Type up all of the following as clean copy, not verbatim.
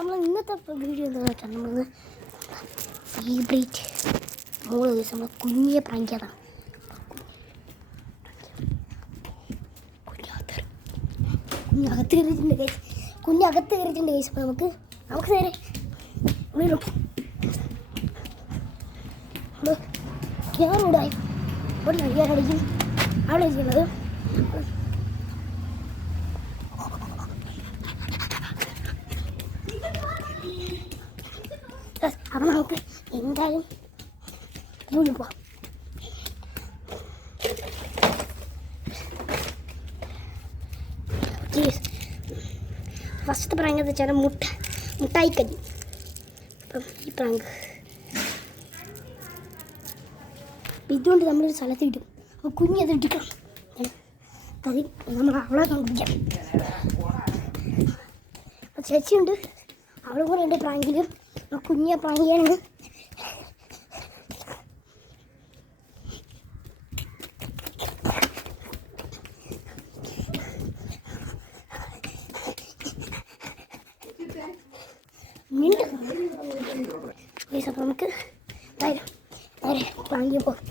നമ്മൾ ഇന്നത്തെ വീഡിയോ എന്താണെന്ന് വെച്ചാൽ നമ്മൾ സെലിബ്രേറ്റ് 3 ദിവസം നമ്മൾ കുഞ്ഞിയെ പ്രാങ്കിയതാണ്. കുഞ്ഞകത്ത് കയറിയിട്ടുണ്ട് കേസ്. അപ്പോൾ നമുക്ക് നേരെ വീടും ക്യാറോടായി ഇവിടെ ക്യാറടിക്കും അവിടെ ചെയ്യുന്നത്. അപ്പം നമുക്ക് എന്തായാലും ഇതിനുള്ളിൽ പോവാം. ഫസ്റ്റ് പ്രാങ്ക് എന്ന് വെച്ചാൽ മുട്ടായിക്കഞ്ഞി. അപ്പം ഈ പ്രാങ്ക് ഇതുകൊണ്ട് നമ്മളൊരു സ്ഥലത്ത് ഇടും. അപ്പോൾ കുഞ്ഞത് ഇടിക്കണം. അത് നമ്മൾ അവളെ കണ്ടിരിക്കാം. ചേച്ചിയുണ്ട്, അവളും കൂടെ ഉണ്ട് പ്രാങ്കിലും. കുഞ്ഞെ പ്രാങ്കിയാണ്. അപ്പോൾ നമുക്ക് നേരെ പ്രാങ്കിയ പോകും.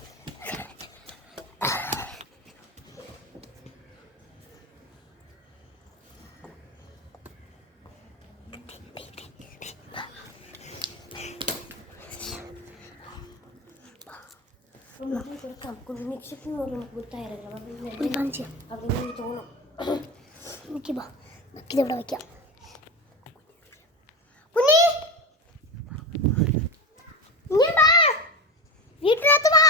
തോന്നും ഇവിടെ വയ്ക്കാം. വീട്ടിനകത്ത് വാ.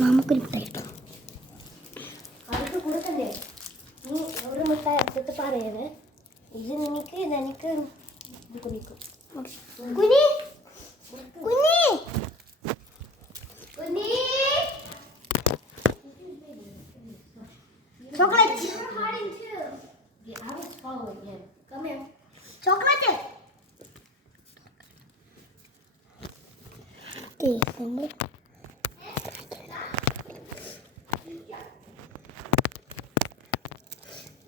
നമുക്കൊരു മിഠായി കിട്ടും. അവർക്ക് കൊടുക്കണ്ടേ? നീ ഒരു മിഠായി എടുത്തിട്ട് പറയണേ. ഇത് നിനക്ക് ഇതെനിക്ക് കുഞ്ഞിക്കും. കുഞ്ഞി കുഞ്ഞി കുഞ്ഞി ചോക്ലേറ്റ് ചോക്ലേറ്റ്. നമ്മൾ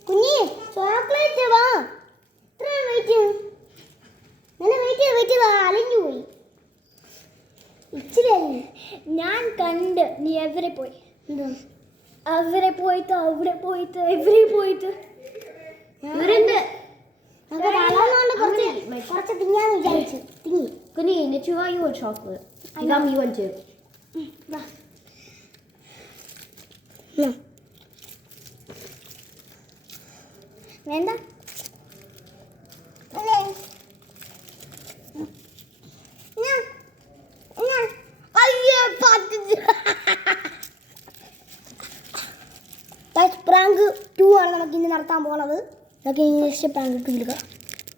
കുഞ്ഞി ചോക്ലേറ്റ് വാ. അലഞ്ഞുപോയി ഇച്ചിരി. ഞാൻ കണ്ട് നീ എവരെ പോയി. അവരെ പോയിട്ട് അവിടെ പോയിട്ട് എവരെ പോയിട്ട് കുറച്ച് തിന്നാന്ന് വിചാരിച്ചു. തിങ്ങി കുഞ്ഞി എന്നിട്ട് you want chocolate? You want to? വേണ്ട. പ്രാങ്ക് 2 ആണ് നമുക്ക് ഇനി നടത്താൻ പോകുന്നത്. നമുക്ക് ഇംഗ്ലീഷ് പ്രാങ്ക് എടുക്കാം.